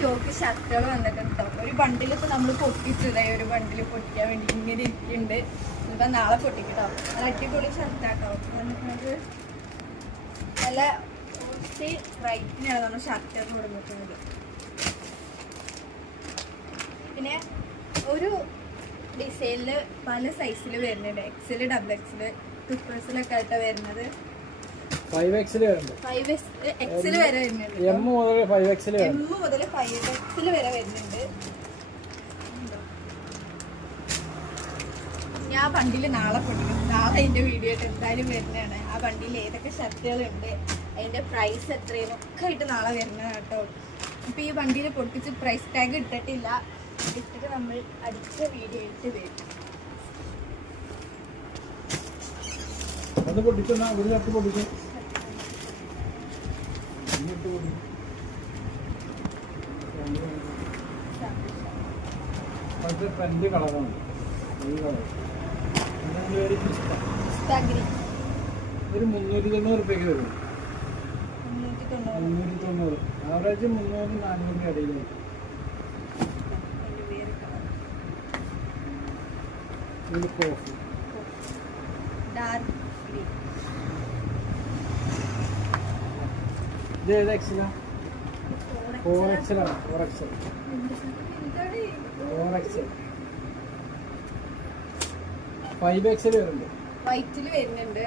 Stock ഷർട്ടുകൾ വന്നിട്ടുണ്ട്. ഒരു ബണ്ടിൽ ഇപ്പൊ നമ്മൾ പൊട്ടിച്ചത്, ഒരു ബണ്ടിൽ പൊട്ടിക്കാൻ വേണ്ടി ഇങ്ങനെ ഇരിക്കുന്നുണ്ട്. ഇപ്പൊ നാളെ പൊട്ടിക്കട്ടോ. അത് അടിപൊളി ഷർട്ടാട്ടോ. നമുക്ക് നല്ല റൈറ്റിനാണ് നമ്മൾ ഷർട്ടൊക്കെ കൊടുക്കുന്നത്. പിന്നെ ഒരു ഡിസൈനിൽ പല സൈസിൽ വരുന്നുണ്ട്. എക്സൽ, ഡബിൾ എക്സൽ, ട്രിപ്പിൾസിലൊക്കെ ആയിട്ടാ വരുന്നത്. 5XL വരുന്നുണ്ട്. 5XL വരെ വരുന്നുണ്ട്. M മുതൽ 5XL വരെ വരുന്നുണ്ട്. ഞാൻ ആ ബണ്ടിൽ നാളെ പൊട്ടിക്കും. നാളെ അതിന്റെ വീഡിയോ ആയിട്ട് എന്തായാലും വരുന്നതാണ്. ആ ബണ്ടിൽ ഏതൊക്കെ ഷർട്ടുകളുണ്ട്, അതിന്റെ പ്രൈസ് എത്രയെന്നൊക്കെ ആയിട്ട് നാളെ വരുന്നതാണ് കേട്ടോ. ഇപ്പൊ ഈ ബണ്ടിൽ പൊട്ടിച്ച് പ്രൈസ് ടാഗ് ഇട്ടിട്ടില്ല. ഇട്ടിട്ട് നമ്മൾ അടുത്ത വീഡിയോ ആയിട്ട് വരും. അത് പൊട്ടിച്ചെന്നാ ഒരു ഷർട്ട് പൊട്ടിച്ചു. അത് ട്രെൻഡ് കളറാണ്. ഈ കളർ ഒരു 390 റുപ്യക്ക് വരും. 390. ആവറേജ് 300-400 ഇടയിൽ. കോഫി ഇത് ഏത് എക്സലാ? 4XL ആണ്. 4XL 5XL വരുന്നുണ്ട്. വൈറ്റിൽ വരുന്നുണ്ട്.